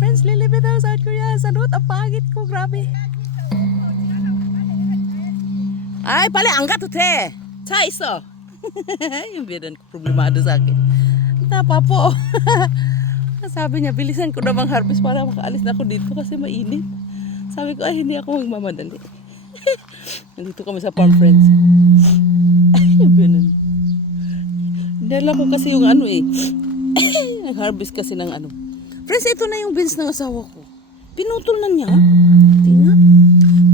friends, lilipit ako sa South Korea. Salud, ang pangit ko, grabe. Ay, pala, angkat ute. Cha, iso. Yung biyanan ko, problemado sa akin. Tapa po. Sabi niya, bilisan ko na bang harvest para makaalis na ako dito kasi mainit. Sabi ko, ay, hindi ako magmamadali. Nandito kami sa farm, friends. Ay, yung biyanan. Dala ko kasi yung ano eh. Harvest kasi ng ano. Friends, ito na yung beans ng asawa ko. Pinutol na niya. Tingnan.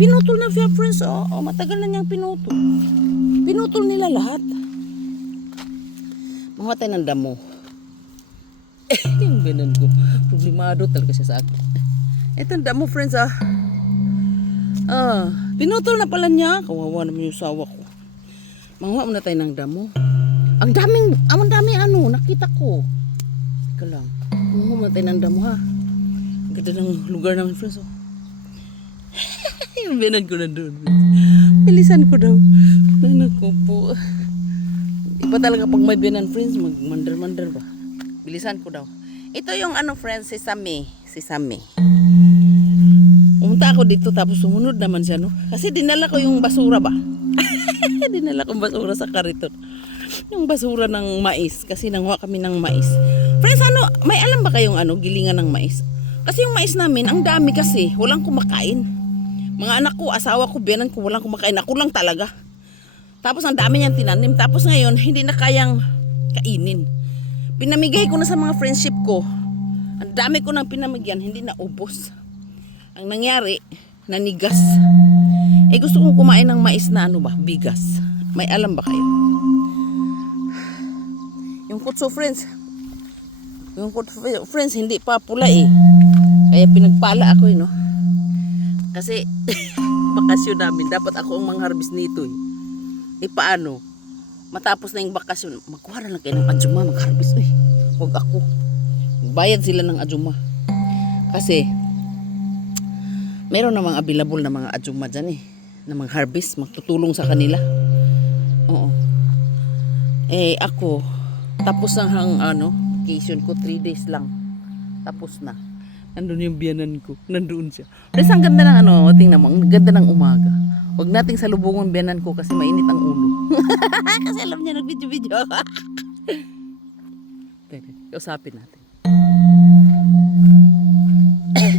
Pinutol na siya, friends. Oh, matagal na niyang pinutol. Pinutol nila lahat. Mamatay ng damo. Yung binan ko. Problemado talaga siya sa akin. Ito ang damo, friends, pinutol na pala niya. Kawawa naman yung asawa ko. Manguha muna tayo ng damo. Ang daming ano, nakita ko. Teka lang. Manguha muna tayo ng damo, ha. Ang ganda ng lugar namin, friends, oh. Yung binan ko na doon. Bilisan ko daw. Naku po. Iba talaga pag may binan, friends, magmandar-mandar ba. Bilisan ko daw. Ito yung ano, friends, sesame. Sesame. Pumunta ako dito tapos sumunod naman siya, no? Kasi dinala ko yung basura ba. Dinala ko basura sa kariton. Yung basura ng mais. Kasi nanguha kami ng mais. Friends, ano, may alam ba kayong ano, gilingan ng mais? Kasi yung mais namin, ang dami kasi. Walang kumakain. Mga anak ko, asawa ko, biyanan ko, walang kumakain. Ako lang talaga. Tapos ang dami niyang tinanim. Tapos ngayon, hindi na kayang kainin. Pinamigay ko na sa mga friendship ko. Ang dami ko nang pinamigyan, hindi na ubos. Ang nangyari, nanigas. Eh gusto kong kumain ng mais na ano ba, bigas. May alam ba kayo? Yung kutso, friends. Yung kutso, friends, hindi pa pula eh. Kaya pinagpala ako eh, no? Kasi, bakasyon namin, dapat ako ang mang-harvest nito eh. Eh paano? Matapos na yung bakasyon, magkuha na lang kayo ng adyuma, mag-harvest eh. Huwag ako. Bayad sila ng adyuma. Kasi, meron namang available na mga adyuma dyan eh. Na mag-harvest, magtutulong sa kanila. Oo. Eh ako, tapos ang ano, vacation ko, 3 days lang. Tapos na. Nandun yung biyanan ko. Nandoon siya. Pero ang ganda ng ano, tingnan mo, ang ganda ng umaga. Huwag nating salubungan biyanan ko kasi mainit ang ulo. Kasi alam niya, nag-video-video ako. Teka, kausapin natin.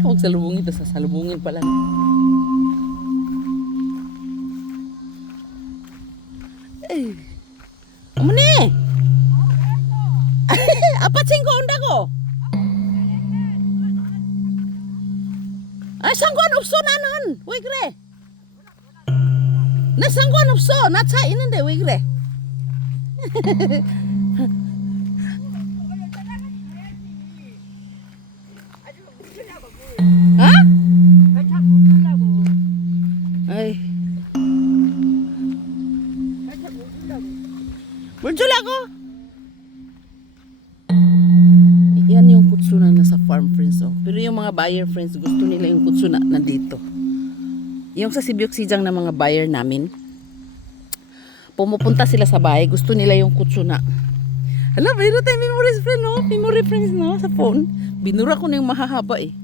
Huwag salubungin, ito sasalubungin pala. Eh, ano ni? Apat singko onda ko. Ay, sangguan upso na nun. Wigre. Na sangguan upso. Natsa inin de, wigre. Ha? Ay. Burjul ako. Yan yung kutsu na nasa farm, friends, oh. Pero yung mga buyer, friends, gusto nila yung kutsu na nandito. Yung sa Sibyok-Sijang na mga buyer namin, pumupunta sila sa bahay, gusto nila yung kutsu na. Hala, mayroon tayo memories, friend, no? Memory, friends, no? Sa phone. Binura ko na yung mahahaba, eh.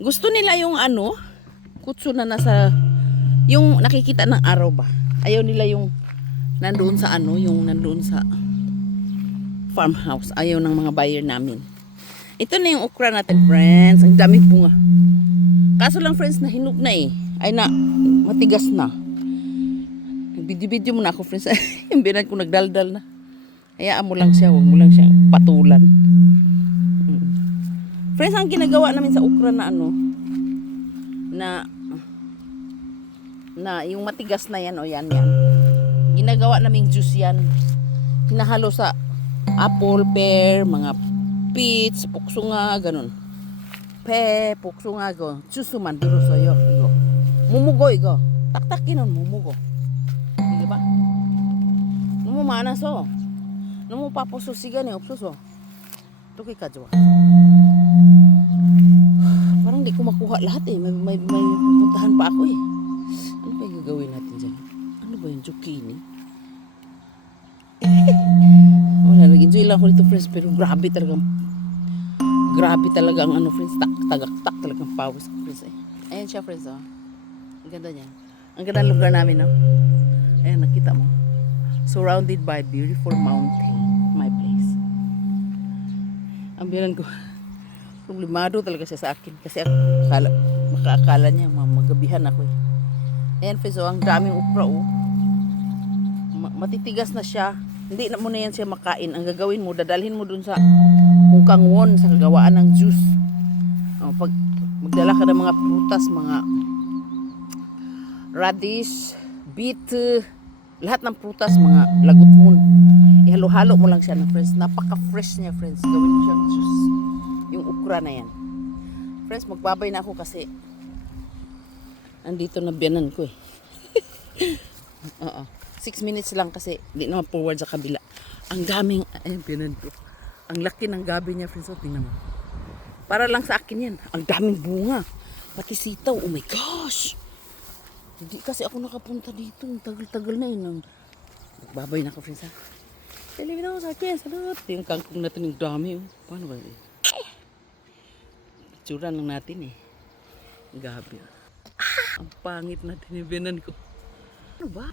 Gusto nila yung ano, kutsu na nasa, yung nakikita ng araw ba? Ayaw nila yung nandoon sa ano, yung nandoon sa farmhouse. Ayaw ng mga buyer namin. Ito na yung okra natin, friends. Ang daming bunga. Kaso lang, friends, na hinog na eh. Ay na, matigas na. Video-video muna ako, friends. Yung binan ko nagdaldal na. Hayaan mo lang siya, huwag mo lang siyang patulan. Friends, ang ginagawa namin sa okra na ano, na yung matigas na yan, o yan. Ginagawa naming juice yan. Hinahalo sa apple, pear, mga peach, puksunga, ganun. Puksunga, go. Juice man, duro sa'yo. Mumugo, igo. Taktakin nun, mumugo. Hindi ba? Numumanas, oh. Numupapususigan, eh, upsus, oh. Ito kay Kajwa. Parang di ko makuha lahat, eh. May pupuntahan pa ako, eh. Ano ba yung gagawin natin dyan? Ano ba yung zucchini? Wala, nag-enjoy lang ako dito, friends, pero grabe talagang grabe talaga ang ano friends, tagaktak talagang pawis ko friends eh. Ayan siya friends oh. Ang ganda niya. Ang ganda ng lugar namin no. Ayan nakita mo. Surrounded by beautiful mountain, my place. Ang bilan ko, problemado talaga siya sa akin kasi ako makaakala niya magabihan ako eh. Ayan friends oh, ang daming ukra oh. Matitigas na siya. Hindi na mo na yan siya makain. Ang gagawin mo, dadalhin mo dun sa kung kangwon sa kagawaan ng juice. Pag magdala ka ng mga prutas, mga radish, beet, lahat ng prutas, mga lagutmon. Ihalo-halo mo lang siya ng friends. Napaka-fresh niya friends. Gawin mo siyang juice. Yung ukra na yan. Friends, magbabay na ako kasi andito na biyanan ko eh. Oo. 6 minutes lang kasi di naman forward sa kabila. Ang daming, ayun, pinan ko. Ang laki ng gabi niya, friends. Tingnan mo. Para lang sa akin yan. Ang daming bunga. Pati sitaw. Oh my gosh! Hindi kasi ako nakapunta dito. Tagal-tagal na yun. Babay na ako, friends. Talibin ako sa akin. Salut. Yung kangkong natin yung dami. Oh. Paano ba yun? Picture lang natin eh. Gabi. Ang pangit natin yung binan ko. Ano ba?